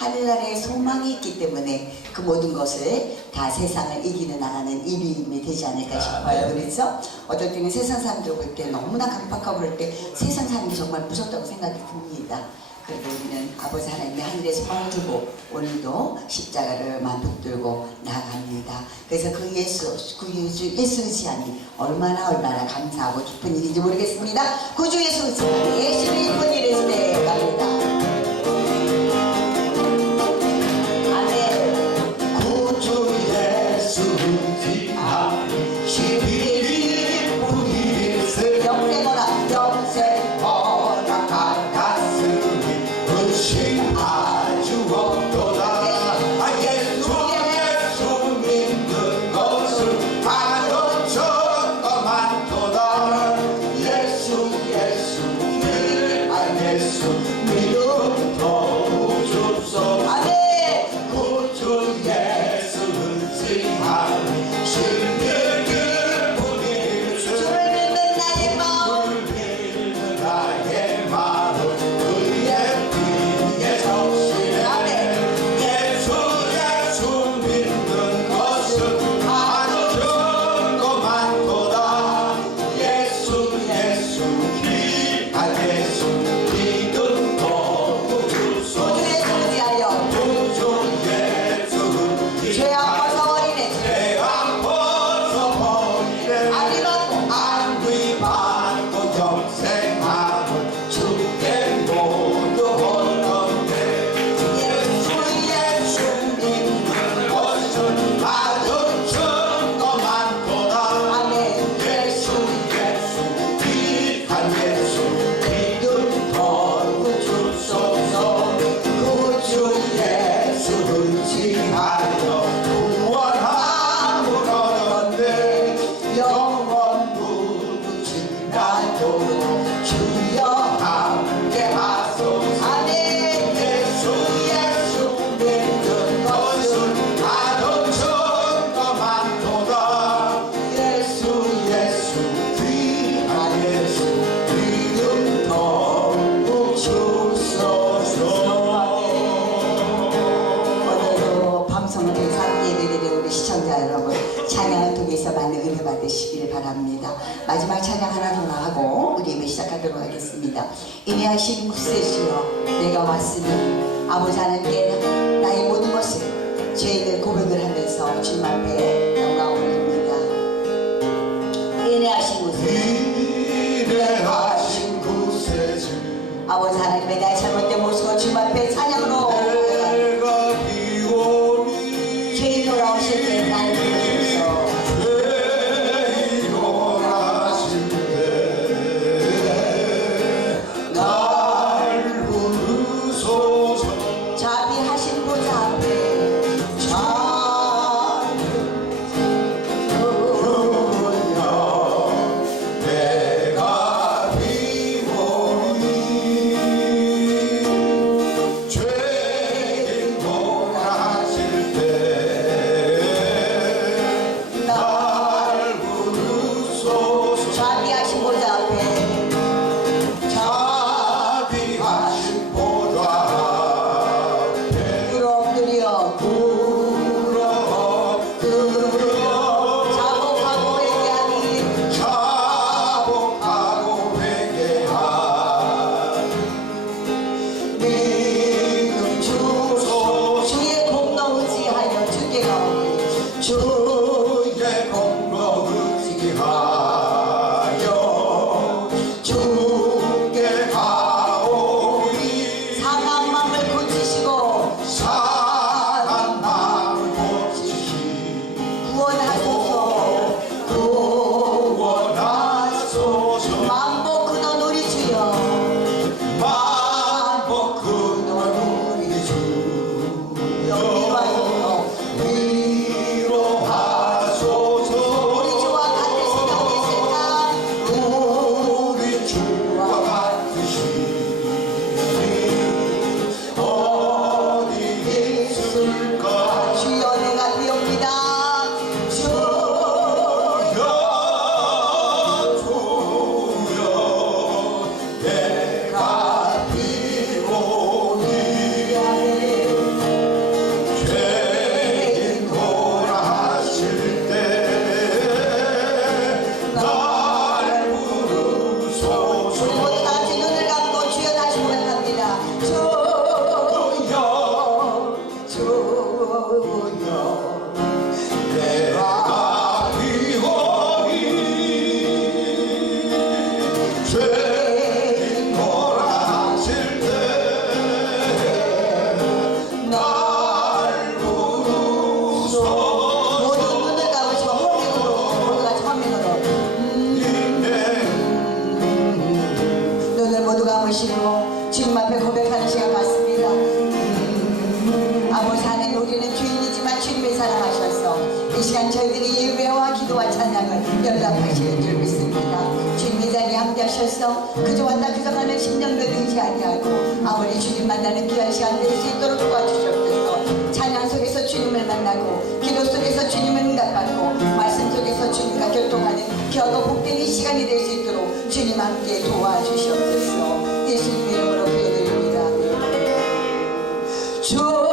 하늘나라에 소망이 있기 때문에 그 모든 것을 다 세상을 이기는 나가는 이름이 되지 않을까 싶어요. 그래서 어떨 때는 세상 사람들 볼 때 너무나 강박하고 그럴 때 세상 사람이 정말 무섭다고 생각이 듭니다. 그래도 우리는 아버지 하나님의 하늘에 소망을 두고 오늘도 십자가를 붙들고 나아갑니다. 그래서 그 예수, 그 예수, 예수 의지하니 얼마나 얼마나 감사하고 기쁜 일인지 모르겠습니다. 구주 예수 의지 도 주여 통해서 많은 은혜 받으시길 바랍니다. 마지막 찬양 하나 더 나가고 우리 예배 시작하도록 하겠습니다. 인내하신 구세주여 내가 왔으니 아버지 하나님께 나의 모든 것을 죄인을 고백을 하면서 주님 앞에 영광 올립니다. 인내하신 구세주 인내하신 구세주 아버지 하나님의 나의 이 시간 저희들이 예배와 기도와 찬양을 연락하시는 줄 믿습니다. 주님 이 자리에 함께 하셔서 그저 왔다 그저 가는 심령들 되지 아니하고 아버지 주님 만나는 귀한 시간 될 수 있도록 도와주시옵소서 찬양 속에서 주님을 만나고 기도 속에서 주님을 응답받고 말씀 속에서 주님과 교통하는 겨우 복된 이 시간이 될 수 있도록 주님 함께 도와주시옵소서. 예수님의 이름으로 기도드립니다. 주